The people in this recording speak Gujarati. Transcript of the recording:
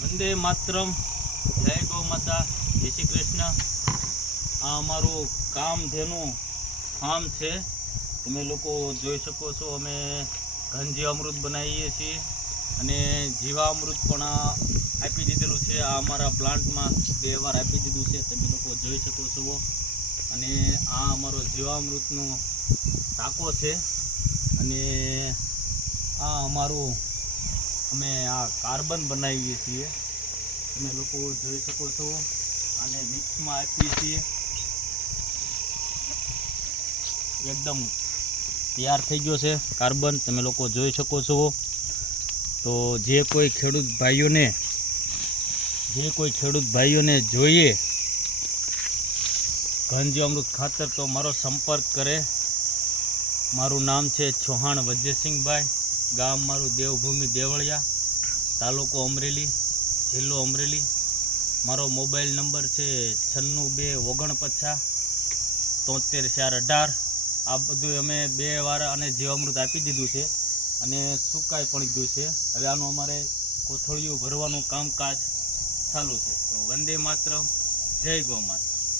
વંદે માતરમ, જય ગૌ માતા, જય શ્રી કૃષ્ણ. આ અમારું કામધેનુ ફાર્મ છે. તમે લોકો જોઈ શકો છો, અમે ઘન જીવામૃત બનાવીએ છીએ અને જીવામૃત પણ આપી દીધેલું છે. આ અમારા પ્લાન્ટમાં 2 વાર આપી દીધું છે, તમે લોકો જોઈ શકો છો. અને આ અમારો જીવામૃતનો ટાંકો છે અને આ અમારું અમે આ કાર્બન બનાવીએ છીએ, તમે લોકો જોઈ શકો છો. આને મિક્સમાં આપીએ છીએ, એકદમ તૈયાર થઈ ગયો છે કાર્બન, તમે લોકો જોઈ શકો છો. તો જે કોઈ ખેડૂત ભાઈઓને જોઈએ ઘન જીવામૃત ખાતર તો મારો સંપર્ક કરે. મારું નામ છે ચૌહાણ વજયસિંહભાઈ, ગામ મારું દેવભૂમિ દેવળિયા, તાલુકો અમરેલી, જિલ્લો અમરેલી. મારો મોબાઈલ નંબર છે 9629534418. આ બધું અમે 2 વાર અને જીવામૃત આપી દીધું છે અને સુકાઈ પણ ગયું છે. હવે આનું અમારે કોથળીઓ ભરવાનું કામકાજ ચાલુ છે. તો વંદે માતરમ, જય ગૌ માતા.